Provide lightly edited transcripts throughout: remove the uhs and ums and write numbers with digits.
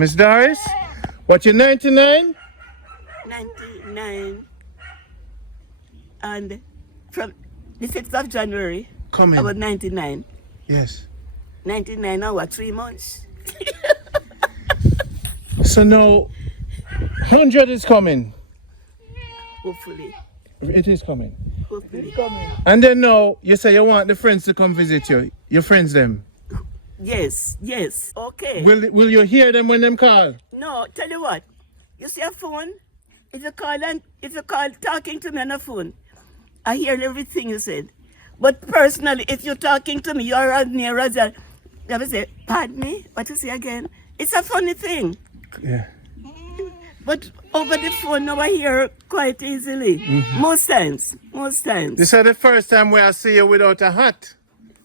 Miss Doris, what, you 99? 99. And from the 6th of January, Come in. I was 99. Yes. 99 hours, 3 months. So now, 100 is coming. Hopefully. It is coming. Hopefully. And then now, you say you want the friends to come visit you. Your friends them. Yes, yes. Okay. Will you hear them when them call? No, tell you what. You see a phone? If you call talking to me on a phone, I hear everything you said. But personally, if you're talking to me, you're as near as I will say, pardon me? What you say again? It's a funny thing. Yeah. But over the phone now I hear quite easily. Mm-hmm. Most times. This is the first time where I see you without a hat.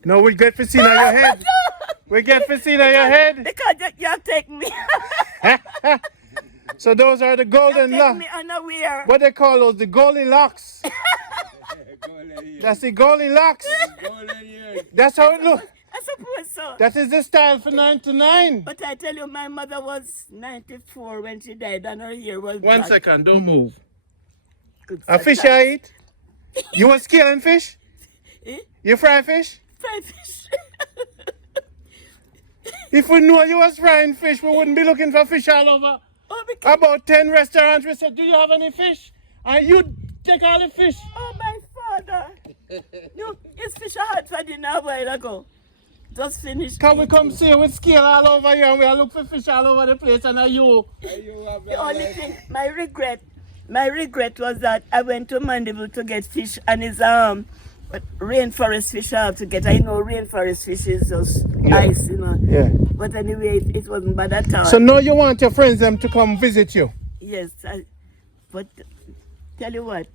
No, we get to see on your head. We get to see on your head. Because you take me. So those are the golden take locks. me unaware. What they call those? The Goldilocks. That's the Goldilocks. That's how it looks. I suppose so. That is the style for 99. But I tell you, my mother was 94 when she died and her hair was One black. second, don't move. Good A fish I eat? You was killing fish? Eh? You fry fish? Fried fish. If we knew you was frying fish, we wouldn't be looking for fish all over. Oh, because, About 10 restaurants, we said, do you have any fish? And you take all the fish. oh, my father. No, it's fish I had for dinner a while ago. Just finished. Can we eating. come see with scale all over here and we look for fish all over the place and you? The only thing, my regret was that I went to Mandeville to get fish and it's rainforest fish I have to get. I know rainforest fish is just nice, you know. Yeah. But anyway, it wasn't bad at all. So now you want your friends them to come visit you? Yes, but tell you what,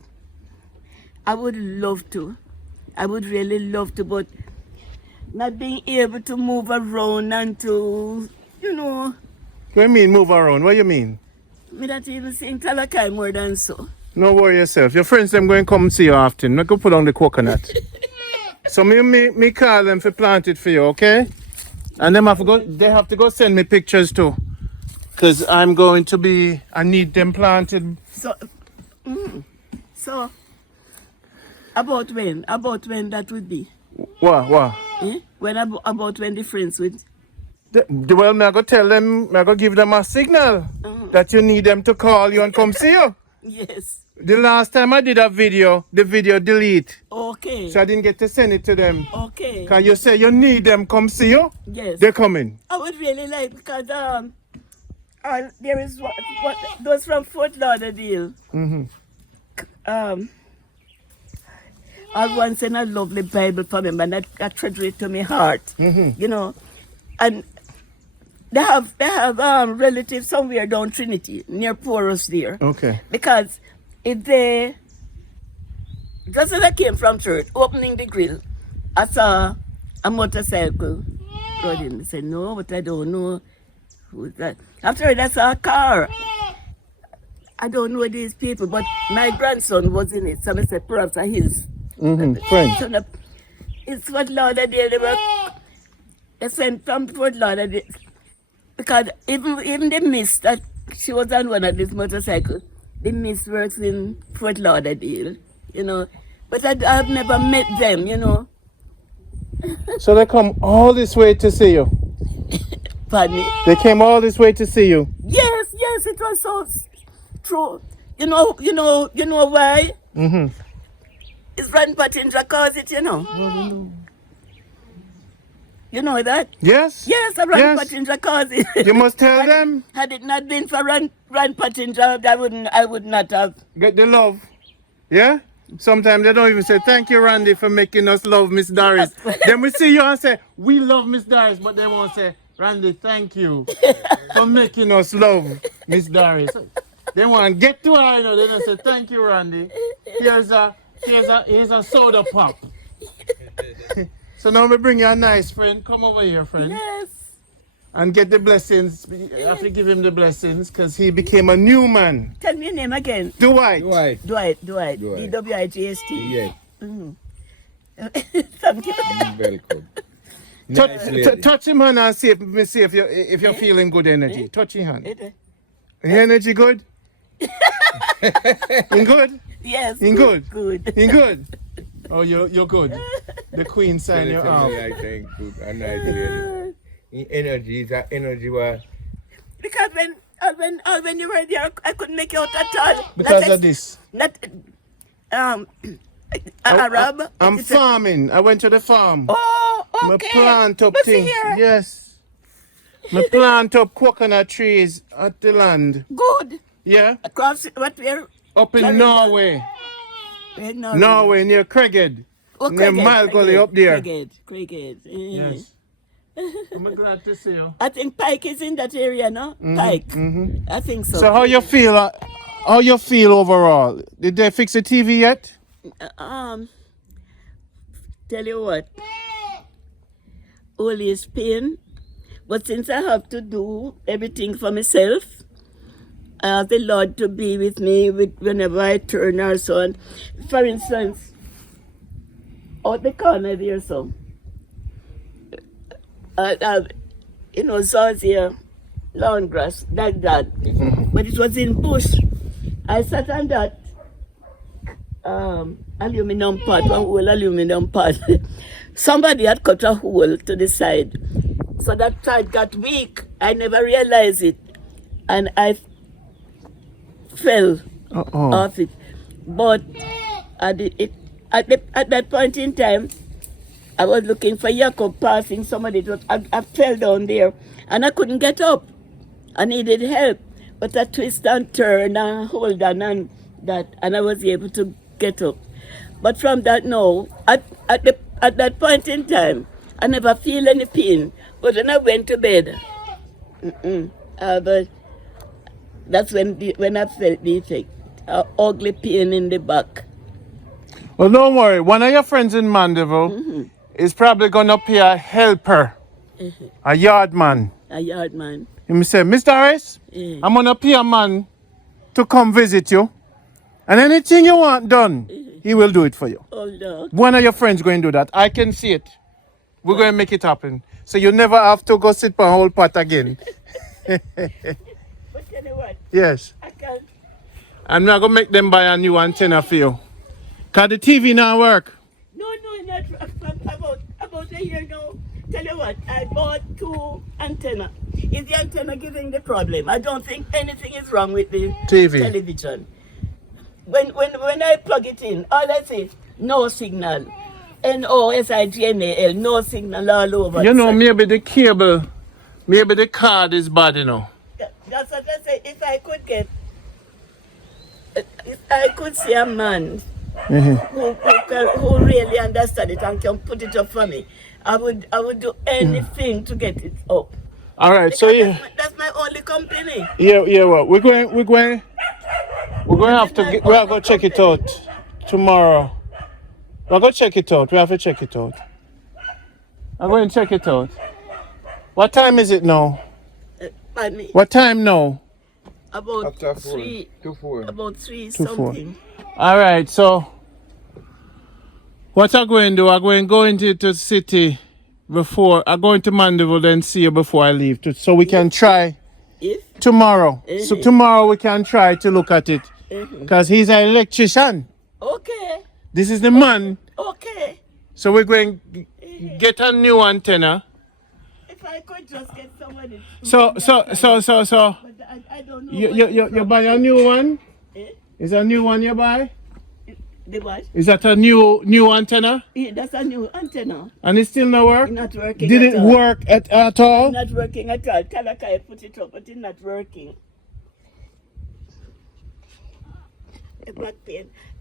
I would love to. I would really love to, but not being able to move around and to, you know, What do you mean move around? What do you mean? me not even sing Talakai more than so. No worry yourself. Your friends them going to come see you often. I go put on the coconut. So me call them for plant it for you, okay? And them they have to go send me pictures too. Because I need them planted. So, about when that would be? What? Eh? About when the friends would? Well, me I go tell them, I go give them a signal that you need them to call you and come see you. Yes. The last time I did a video, the video delete. Okay. So I didn't get to send it to them. Okay. Because you say you need them come see you. Yes. They're coming. I would really like, because there is what those from Fort Lauderdale. I once sent a lovely Bible for them and I treasure it to my heart. You know. And they have relatives somewhere down Trinity, near Porus there. Okay. Because if they, just as I came from church, opening the grill, I saw a motorcycle running. I said, no, but I don't know who's that. After that, I saw a car. I don't know these people, but my grandson was in it. So I said, perhaps his Friend. So it's Fort Lauderdale. They sent from Fort Lauderdale. Because even the miss that she was on one of these motorcycles, the miss works in Fort Lauderdale, you know. But I've never met them, you know. So they come all this way to see you? Pardon me? They came all this way to see you? Yes, it was so true. You know why? It's Grandpa Tindra caused it, you know. You know that? Yes? Yes, Grandpa Tindra caused it. You must tell them. Had it not been for Grandpa Tindra, I would not have. Get the love. Yeah? Sometimes they don't even say, thank you, Randy, for making us love Miss Doris. Then we see you and say, we love Miss Doris, but they won't say, Randy, thank you for making us love Miss Doris. They want to get to her, you know. They don't say, thank you, Randy. Here's a soda pop. So now we bring you a nice friend. Come over here, friend. Yes. And get the blessings. You have to give him the blessings because he became a new man. Tell me your name again. Dwight. Dwight. D-W-I-G-S-T. Yes. Thank you. Welcome. Touch him hand and see if you're feeling good energy. Touch his hand. Energy good? In good? Yes. In good? Good. In good? Oh, you're good. The queen sign your arm. I think good. A nice lady. Energy is that energy where Because when you were there, I couldn't make you out at all. Because of this. Not Arab. I'm farming. I went to the farm. Oh, okay. I plant up But things. here. Yes. I plant up coconut trees at the land. Good. Yeah. Across what we're Up in Norway. Norway near Craighead. Near Malgully up there. Craighead. Yes. I'm glad to see you. I think Pike is in that area, no? Pike. I think so. So how you feel? How you feel overall? Did they fix the TV yet? Tell you what. All is pain. But since I have to do everything for myself, I ask the Lord to be with me whenever I turn or so on. For instance, out the corner there, so. Zosia, lawn grass, like that. But it was in bush. I sat on that aluminum pot, one whole aluminum pot. Somebody had cut a hole to the side. So that side got weak. I never realized it. And I fell off it. But at that point in time, I was looking for Jacob passing somebody. I fell down there and I couldn't get up. I needed help. But I twist and turn and hold on and that, and I was able to get up. But from that now, at that point in time, I never feel any pain. But when I went to bed, but that's when I felt the effect. Ugly pain in the back. Well, don't worry. One of your friends in Mandeville is probably going to pay a helper, a yard man. A yard man. He say, Miss Doris, I'm going to pay a man to come visit you. And anything you want done, he will do it for you. Oh, no. One of your friends going to do that. I can see it. We're going to make it happen. So you never have to go sit on a whole pot again. But you know what? Yes. I can't. I'm not going to make them buy a new antenna for you. Because the TV not work. No, not about a year now. Tell you what, I bought 2 antennas. Is the antenna giving the problem? I don't think anything is wrong with the TV. television. When I plug it in, all I see, no signal. NOSIGNAL, no signal all over. You know, maybe the cable, maybe the card is bad, you know. That's what I say. If I could see a man who really understands it and can put it up for me, I would do anything to get it up. All right, Because so yeah, that's my only company. yeah. Well, we're going to have to we are going to check it out tomorrow. We're going to check it out. We have to check it out. I'm going to check it out. What time is it now? Pardon me. What time now? About after 4 3. to 4. About 3 To 4. something. All right, so what I'm going to do, I'm going to go into the city before, I'm going to Mandeville then see you before I leave. So we can try If tomorrow. So tomorrow we can try to look at it. Because he's an electrician. okay, This is the man. okay. So we're going to get a new antenna. If I could just get somebody. So But I don't know. you buy a new one? Eh? Is a new one you buy? The what? Is that a new antenna? Yeah, that's a new antenna. And it still not work? Not working. Did at it all. work at all? Not working at all. Talakai put it up, but it's not working.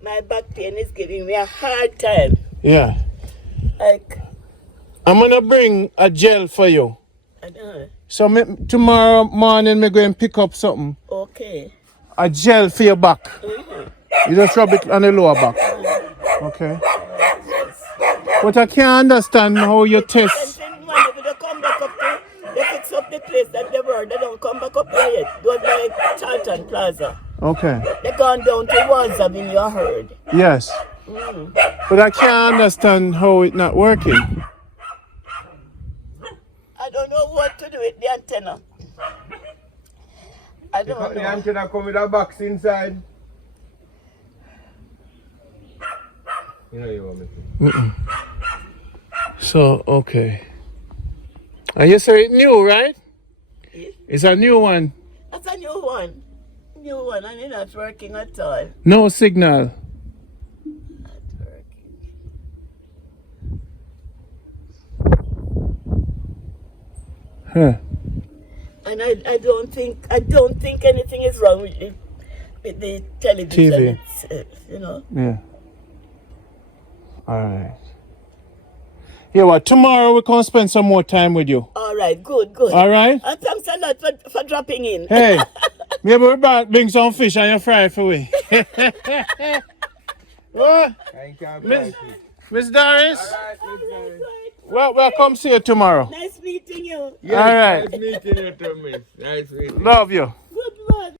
My back pain is giving me a hard time. Yeah. Like, I'm gonna bring a gel for you. I don't know. So tomorrow morning me go and pick up something. Okay. A gel for your back. You just rub it on the lower back. Okay. But I can't understand how you test. And when they come back up there, they fix up the place that they were. They don't come back up there yet. Those like Charlton Plaza. Okay. They gone down to Wazab in your herd. Yes. But I can't understand how it not working. don't know what to do with the antenna. I don't The know. antenna come with a box inside. You know you want me to. So, okay. And you say it new, right? It's a new one. That's a new one. New one, and it's not working at all. No signal. Not working. Huh. And I don't think anything is wrong with the television TV. itself, you know. Yeah. All right. Yeah, well, tomorrow we're going to spend some more time with you. All right, good. All right? And thanks a lot for dropping in. Hey, maybe we're back, bring some fish and you fry it for we. What? Thank you. Miss Doris? Alright, Miss Doris. Well, we'll come see you tomorrow. Nice meeting you. Yes, All right. Nice meeting you too, miss. Nice meeting you. Love you.